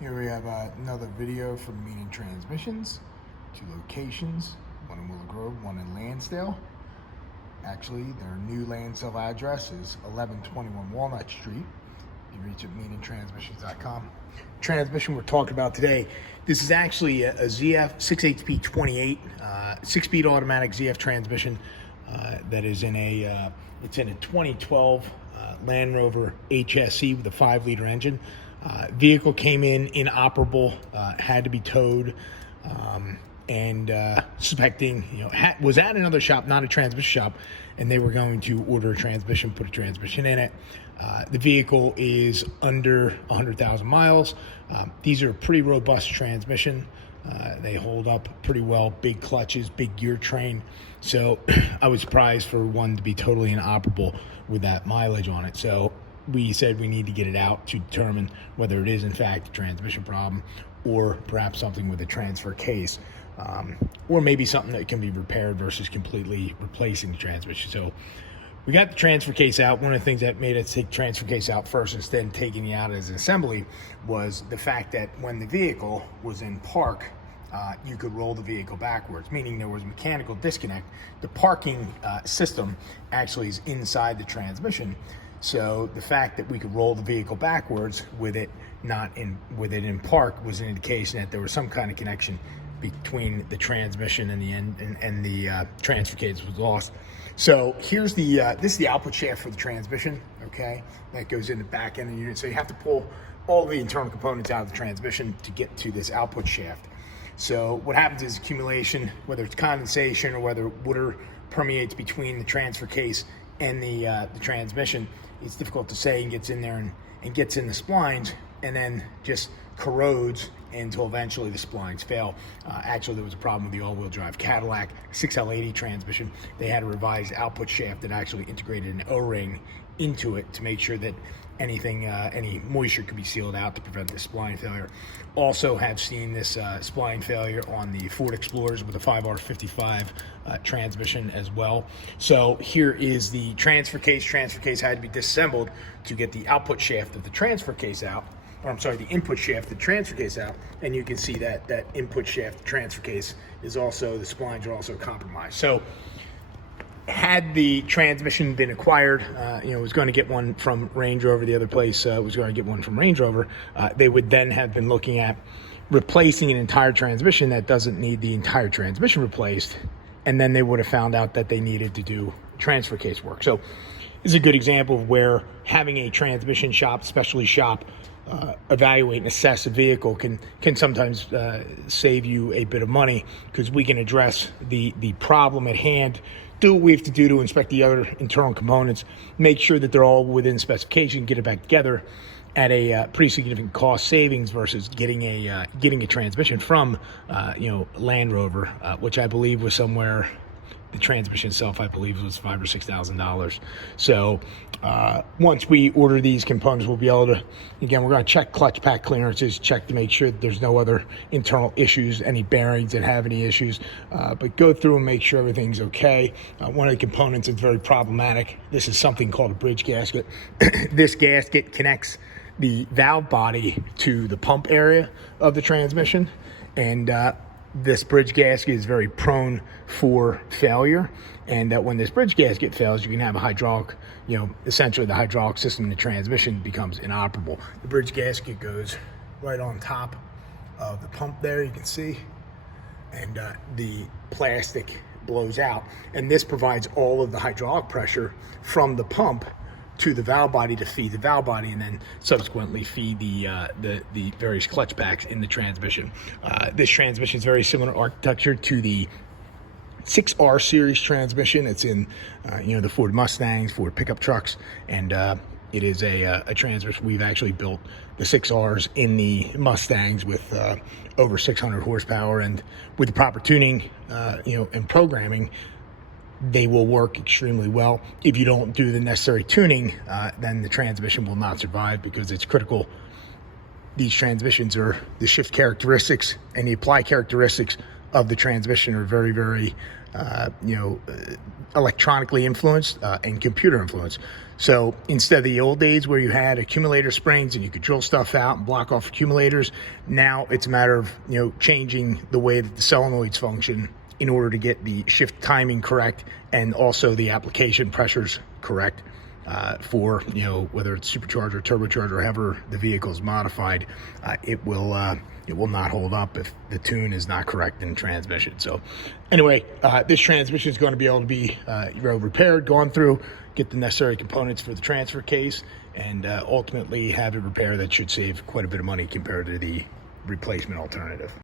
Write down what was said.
Here we have another video from Meaning Transmissions. Two locations, one in Willow Grove, one in Lansdale. Actually, their new Lansdale address is 1121 Walnut Street. You reach at meaningtransmissions.com. Transmission we're talking about today, this is actually a ZF 6HP28, 6-speed automatic ZF transmission that is in a, it's in a 2012 Land Rover HSE with a 5-liter engine. Vehicle came in inoperable, had to be towed, and suspecting, was at another shop, not a transmission shop, and they were going to order a transmission, put a transmission in it. The vehicle is under 100,000 miles. These are a pretty robust transmission. They hold up pretty well, big clutches, big gear train. So I was surprised for one to be totally inoperable with that mileage on it. So we said we need to get it out to determine whether it is in fact a transmission problem or perhaps something with a transfer case, or maybe something that can be repaired versus completely replacing the transmission. So we got the transfer case out. One of the things that made us take the transfer case out first instead of taking it out as an assembly was the fact that when the vehicle was in park, you could roll the vehicle backwards, meaning there was a mechanical disconnect. The parking system actually is inside the transmission. So the fact that we could roll the vehicle backwards with it in park was an indication that there was some kind of connection between the transmission and the transfer case was lost. So here's the this is the output shaft for the transmission. Okay, that goes in the back end of the unit. So you have to pull all the internal components out of the transmission to get to this output shaft. So what happens is accumulation, whether it's condensation or whether water permeates between the transfer case and the transmission. It's difficult to say, and gets in there and gets in the splines and then just corrodes until eventually the splines fail. Actually, there was a problem with the all-wheel drive Cadillac 6L80 transmission. They had a revised output shaft that actually integrated an O-ring into it to make sure that any moisture could be sealed out to prevent the spline failure. Also have seen this spline failure on the Ford Explorers with a 5R55 transmission as well. So here is the transfer case. Transfer case had to be disassembled to get the output shaft of the transfer case out. Or I'm sorry, the input shaft, the transfer case out, and you can see that that input shaft, the transfer case, is also, the splines are also compromised. So had the transmission been acquired, was going to get one from Range Rover, the other place was going to get one from Range Rover, they would then have been looking at replacing an entire transmission that doesn't need the entire transmission replaced, and then they would have found out that they needed to do transfer case work. So this is a good example of where having a transmission shop, specialty shop, evaluate and assess a vehicle can sometimes save you a bit of money, because we can address the problem at hand, do what we have to do to inspect the other internal components, make sure that they're all within specification, get it back together at a pretty significant cost savings versus getting a transmission from Land Rover, which I believe was somewhere. The transmission itself, I believe, was $5,000 or $6,000. So once we order these components, we'll be able to, again, we're going to check clutch pack clearances, check to make sure that there's no other internal issues, any bearings that have any issues, but go through and make sure everything's okay. One of the components that's very problematic, this is something called a bridge gasket. This gasket connects the valve body to the pump area of the transmission, and this bridge gasket is very prone for failure, and that when this bridge gasket fails, you can have a hydraulic, essentially the hydraulic system in the transmission becomes inoperable. The bridge gasket goes right on top of the pump there, you can see, and the plastic blows out, and this provides all of the hydraulic pressure from the pump to the valve body to feed the valve body, and then subsequently feed the various clutch packs in the transmission. This transmission is very similar architecture to the 6R series transmission. It's in the Ford Mustangs, Ford pickup trucks, and it is a transmission. We've actually built the 6Rs in the Mustangs with over 600 horsepower, and with the proper tuning and programming, they will work extremely well. If you don't do the necessary tuning, then the transmission will not survive, because it's critical. These transmissions are the shift characteristics and the apply characteristics of the transmission are very, very, electronically influenced and computer influenced. So instead of the old days where you had accumulator springs and you could drill stuff out and block off accumulators, now it's a matter of, changing the way that the solenoids function in order to get the shift timing correct and also the application pressures correct. For whether it's supercharged or turbocharged or however the vehicle is modified, it will not hold up if the tune is not correct in transmission. So anyway, this transmission is going to be able to be repaired, gone through, get the necessary components for the transfer case, and ultimately have a repair that should save quite a bit of money compared to the replacement alternative.